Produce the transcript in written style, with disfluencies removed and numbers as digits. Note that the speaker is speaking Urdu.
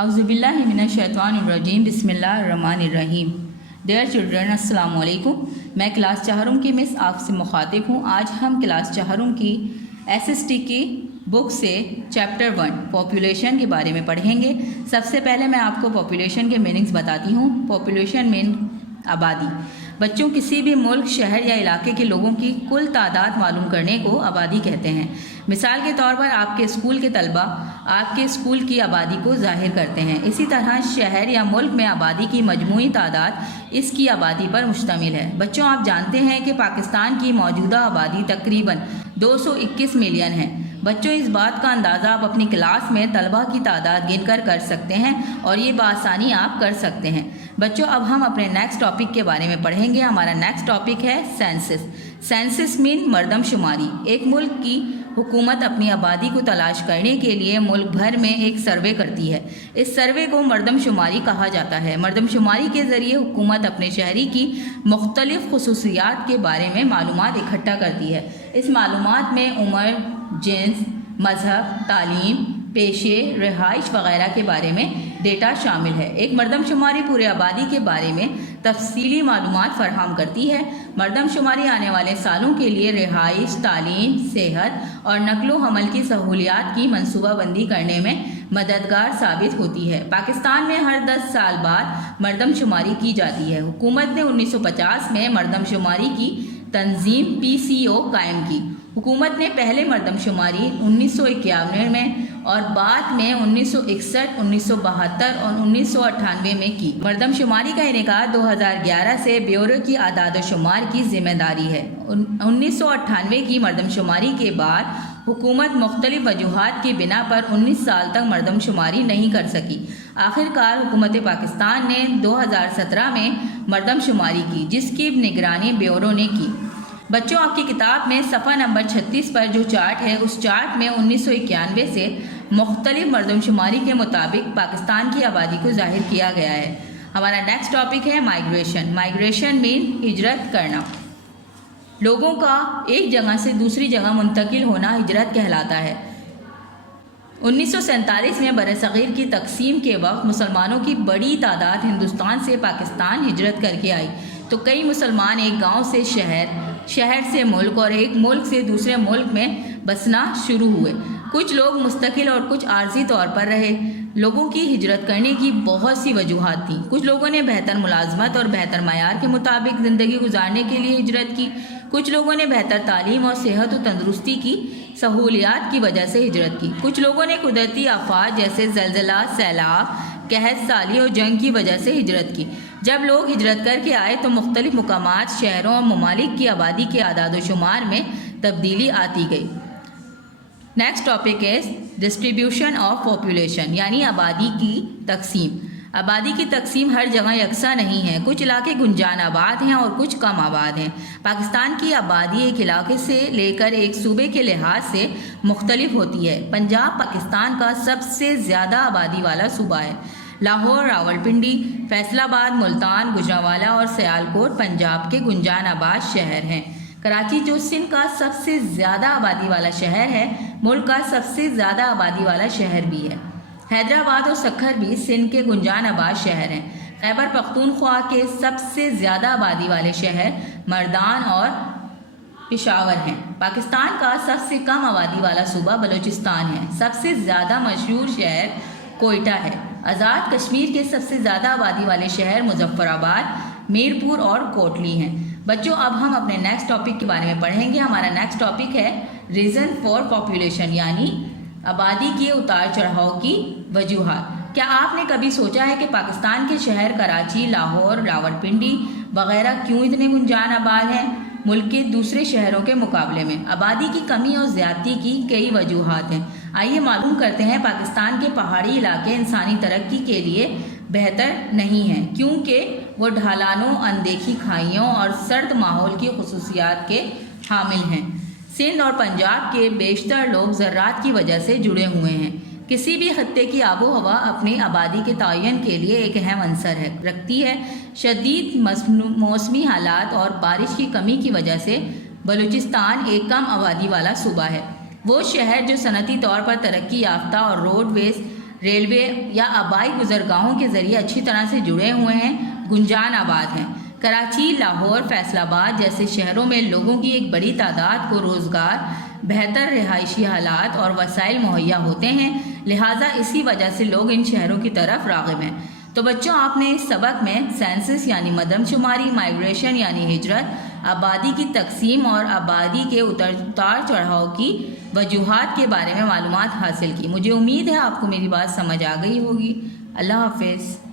اعوذ باللہ من الشیطان الرجیم بسم اللہ الرحمن الرحیم۔ ڈیئر چلڈرن، السلام علیکم۔ میں کلاس چہارم کی مس آپ سے مخاطب ہوں۔ آج ہم کلاس چہارم کی SST کی بک سے چیپٹر 1 پاپولیشن کے بارے میں پڑھیں گے۔ سب سے پہلے میں آپ کو پاپولیشن کے میننگز بتاتی ہوں۔ پاپولیشن مین آبادی۔ بچوں، کسی بھی ملک، شہر یا علاقے کے لوگوں کی کل تعداد معلوم کرنے کو آبادی کہتے ہیں۔ مثال کے طور پر آپ کے اسکول کے طلبہ آپ کے اسکول کی آبادی کو ظاہر کرتے ہیں۔ اسی طرح شہر یا ملک میں آبادی کی مجموعی تعداد اس کی آبادی پر مشتمل ہے۔ بچوں، آپ جانتے ہیں کہ پاکستان کی موجودہ آبادی تقریباً 221 ملین ہے۔ بچوں، اس بات کا اندازہ آپ اپنی کلاس میں طلبہ کی تعداد گن کر سکتے ہیں اور یہ بآسانی آپ کر سکتے ہیں۔ بچوں، اب ہم اپنے نیکسٹ ٹاپک کے بارے میں پڑھیں گے۔ ہمارا نیکسٹ ٹاپک ہے سینسس۔ سینسس مین مردم شماری۔ ایک ملک کی حکومت اپنی آبادی کو تلاش کرنے کے لیے ملک بھر میں ایک سروے کرتی ہے۔ اس سروے کو مردم شماری کہا جاتا ہے۔ مردم شماری کے ذریعے حکومت اپنے شہری کی مختلف خصوصیات کے بارے میں معلومات اکٹھا کرتی ہے۔ اس معلومات میں عمر، جنس، مذہب، تعلیم، پیشے، رہائش وغیرہ کے بارے میں ڈیٹا شامل ہے۔ ایک مردم شماری پورے آبادی کے بارے میں تفصیلی معلومات فراہم کرتی ہے۔ مردم شماری آنے والے سالوں کے لیے رہائش، تعلیم، صحت اور نقل و حمل کی سہولیات کی منصوبہ بندی کرنے میں مددگار ثابت ہوتی ہے۔ پاکستان میں ہر 10 سال بعد مردم شماری کی جاتی ہے۔ حکومت نے 1950 میں مردم شماری کی تنظیم PCO قائم کی۔ حکومت نے پہلے مردم شماری 1951 میں اور بعد میں 1961، 1972 اور 1998 میں کی۔ مردم شماری کا انعقاد 2011 سے بیورو کی اعداد و شمار کی ذمہ داری ہے۔ 1998 کی مردم شماری کے بعد حکومت مختلف وجوہات کی بنا پر 19 سال تک مردم شماری نہیں کر سکی۔ آخر کار حکومت پاکستان نے 2017 میں مردم شماری کی، جس کی نگرانی بیورو نے کی۔ بچوں، آپ کی کتاب میں صفحہ نمبر 36 پر جو چارٹ ہے، اس چارٹ میں 1991 سے مختلف مردم شماری کے مطابق پاکستان کی آبادی کو ظاہر کیا گیا ہے۔ ہمارا نیکسٹ ٹاپک ہے مائیگریشن۔ مائیگریشن مین ہجرت کرنا۔ لوگوں کا ایک جگہ سے دوسری جگہ منتقل ہونا ہجرت کہلاتا ہے۔ 1947 میں برصغیر کی تقسیم کے وقت مسلمانوں کی بڑی تعداد ہندوستان سے پاکستان ہجرت کر کے آئی، تو کئی مسلمان ایک گاؤں سے شہر سے ملک اور ایک ملک سے دوسرے ملک میں بسنا شروع ہوئے۔ کچھ لوگ مستقل اور کچھ عارضی طور پر رہے۔ لوگوں کی ہجرت کرنے کی بہت سی وجوہات تھیں۔ کچھ لوگوں نے بہتر ملازمت اور بہتر معیار کے مطابق زندگی گزارنے کے لیے ہجرت کی۔ کچھ لوگوں نے بہتر تعلیم اور صحت و تندرستی کی سہولیات کی وجہ سے ہجرت کی۔ کچھ لوگوں نے قدرتی آفات جیسے زلزلہ، سیلاب، قحط سالی اور جنگ کی وجہ سے ہجرت کی۔ جب لوگ ہجرت کر کے آئے تو مختلف مقامات، شہروں اور ممالک کی آبادی کے اعداد و شمار میں تبدیلی آتی گئی۔ نیکسٹ ٹاپک ہے ڈسٹریبیوشن آف پاپولیشن، یعنی آبادی کی تقسیم۔ آبادی کی تقسیم ہر جگہ یکساں نہیں ہے۔ کچھ علاقے گنجان آباد ہیں اور کچھ کم آباد ہیں۔ پاکستان کی آبادی ایک علاقے سے لے کر ایک صوبے کے لحاظ سے مختلف ہوتی ہے۔ پنجاب پاکستان کا سب سے زیادہ آبادی والا صوبہ ہے۔ لاہور، راولپنڈی، فیصل آباد، ملتان، گوجرانوالہ اور سیالکوٹ پنجاب کے گنجان آباد شہر ہیں۔ کراچی، جو سندھ کا سب سے زیادہ آبادی والا شہر ہے، ملک کا سب سے زیادہ آبادی والا شہر بھی ہے۔ حیدرآباد اور سکھر بھی سندھ کے گنجان آباد شہر ہیں۔ خیبر پختونخوا کے سب سے زیادہ آبادی والے شہر مردان اور پشاور ہیں۔ پاکستان کا سب سے کم آبادی والا صوبہ بلوچستان ہے۔ سب سے زیادہ مشہور شہر کوئٹہ ہے۔ آزاد کشمیر کے سب سے زیادہ آبادی والے شہر مظفر آباد، میرپور اور کوٹلی ہیں۔ بچوں، اب ہم اپنے نیکسٹ ٹاپک کے بارے میں پڑھیں گے۔ ہمارا نیکسٹ ٹاپک ہے ریزن فار پاپولیشن، یعنی آبادی کے اتار چڑھاؤ کی وجوہات۔ کیا آپ نے کبھی سوچا ہے کہ پاکستان کے شہر کراچی، لاہور، راولپنڈی وغیرہ کیوں اتنے گنجان آباد ہیں ملک کے دوسرے شہروں کے مقابلے میں؟ آبادی کی کمی اور زیادتی کی کئی وجوہات ہیں۔ آئیے معلوم کرتے ہیں۔ پاکستان کے پہاڑی علاقے انسانی ترقی کے لیے بہتر نہیں ہیں، کیونکہ وہ ڈھلانوں، اندیکھی کھائیوں اور سرد ماحول کی خصوصیات کے حامل ہیں۔ سندھ اور پنجاب کے بیشتر لوگ زراعت کی وجہ سے جڑے ہوئے ہیں۔ کسی بھی خطے کی آب و ہوا اپنی آبادی کے تعین کے لیے ایک اہم عنصر رکھتی ہے۔ شدید موسمی حالات اور بارش کی کمی کی وجہ سے بلوچستان ایک کم آبادی والا صوبہ ہے۔ وہ شہر جو صنعتی طور پر ترقی یافتہ اور روڈ ویز ریلوے یا آبائی گزرگاہوں کے ذریعے اچھی طرح سے جڑے ہوئے ہیں، گنجان آباد ہیں۔ کراچی، لاہور، فیصل آباد جیسے شہروں میں لوگوں کی ایک بڑی تعداد کو روزگار، بہتر رہائشی حالات اور وسائل مہیا ہوتے ہیں، لہٰذا اسی وجہ سے لوگ ان شہروں کی طرف راغب ہیں۔ تو بچوں، آپ نے اس سبق میں سینسس یعنی مردم شماری، مائیگریشن یعنی ہجرت، آبادی کی تقسیم اور آبادی کے اتار چڑھاؤ کی وجوہات کے بارے میں معلومات حاصل کی۔ مجھے امید ہے آپ کو میری بات سمجھ آ گئی ہوگی۔ اللہ حافظ۔